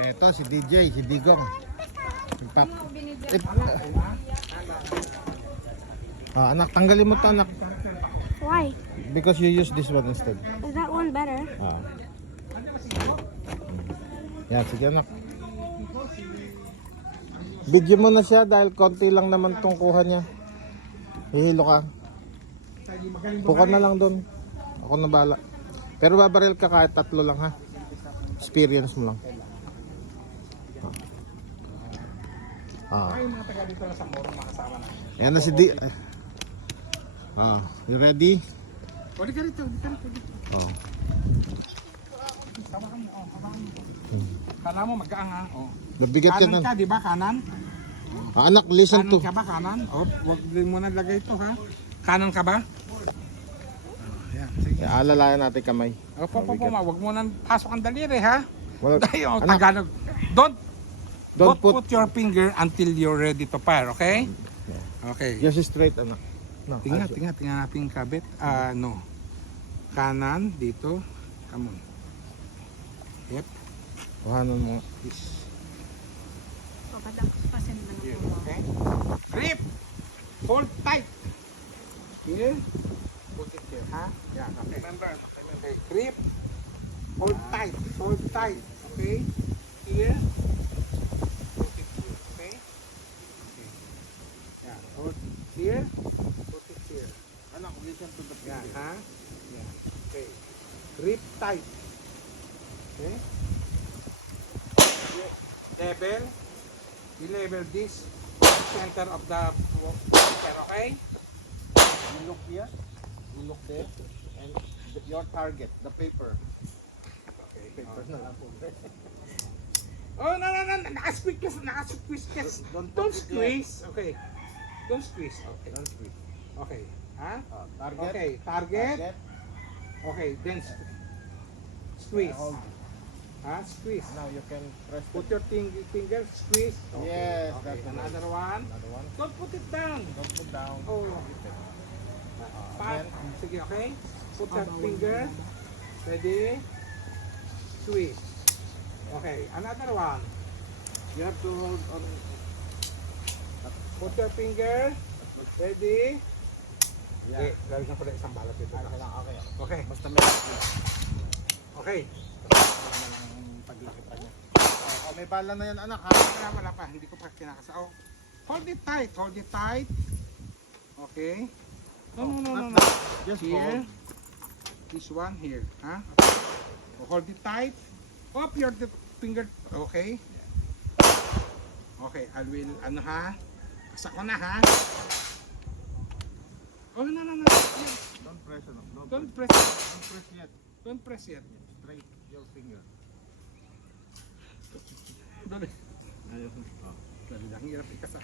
Eto si DJ, si Digong. Pap. Anak, tanggalin mo 'to, anak. Why? Because you use this one instead. Is that one better? Yan, sige anak. Video mo na siya dahil konti lang naman tong kuha niya. Hihilo ka. Puka na lang doon. Ako na bala. Pero babaril ka kahit 3 lang ha. Experience mo lang. Ayan na si D. You ready? Pwede ka rito, Kala mo mag-aanga. Nabigat yan. Kanan ka, di ba? Kanan? Anak, listen Kanan to. ka ba? Kanan? Wag din mo na lagay ito, ha? Kanan ka ba? Ayan, sige. Alalayan natin kamay. Wag mo na pasok ang daliri, ha? Wala. Tayo, Anak. Tagalog. Don't Don't put your finger until you're ready to fire, okay? Okay. Just straight, anak. No, Tingnan natin yung kabit. No. Kanan, dito. Come on. Yep. Kuhanan mo. This. Okay. Grip. Hold tight. Here. Put it here, ha? Yeah, okay. Remember. Okay. Grip. Hold tight. Hold tight. Okay. Here. Put it here. Okay. Okay. Yeah. Hold here. Put it here. Anak, listen to the Yeah, ha? Yeah. Okay. Grip tight. Okay. Level. I-level this center of the center, okay? You look here. You look there. And your target, the paper. Okay. Paper na lang po. Oh, no. Naka-squeeze. Don't squeeze. Okay. Don't squeeze. Okay. Don't squeeze. Okay. Ha? Target. Okay. Target. Okay. Then squeeze. Hold. Squeeze. Now you can press. Put your finger, squeeze. Okay. Yes, Okay. that's the Another one. Another one. Don't put it down. Don't put down. Oh. Again. Sige, okay? Put that finger. Ready? Squeeze. Okay, another one. You have to hold on. Put your finger. Ready? Yeah. Okay, lalagyan ko na isang balat dito. Okay lang, okay. Okay, Basta may okay. pag-ikipan niya. Oh, may bala na yan, anak, ha? Wala pa, hindi ko pa kinakasa. Oh, hold it tight, Okay. No. Just Here. hold. This one here, ha? Hold it tight. Up your finger, okay? Okay, I will, ha? Asa ko na, ha? Oh, no. Don't press it. Don't press, Don't press yet. don't press yet. Straight your finger. Dali. Ayun. Oh. Dali lang, hirap ikasa.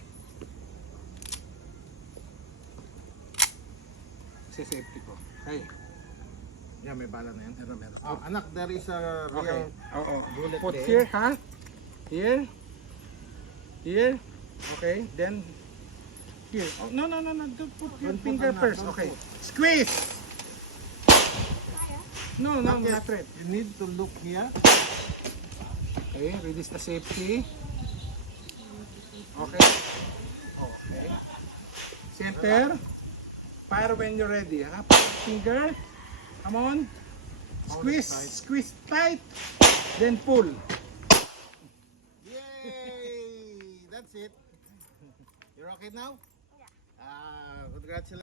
Safety ko. Okay. Yeah, may bala na yan. Meron. Oh, anak, there is a Okay. real Oo. bullet Put there. here, ha? Here. Here. Okay. Then here. Oh, no. Don't put your Don't put finger on, first. don't Okay. put. Squeeze. No, Not yet. not red. You need to look here. Okay. Release the safety. Okay. Okay. Center. Fire when you're ready. Ha? Put your finger. Come on. Squeeze. tight. Squeeze tight. Then pull. Yay! That's it. You're okay now? Yeah. Congratulations.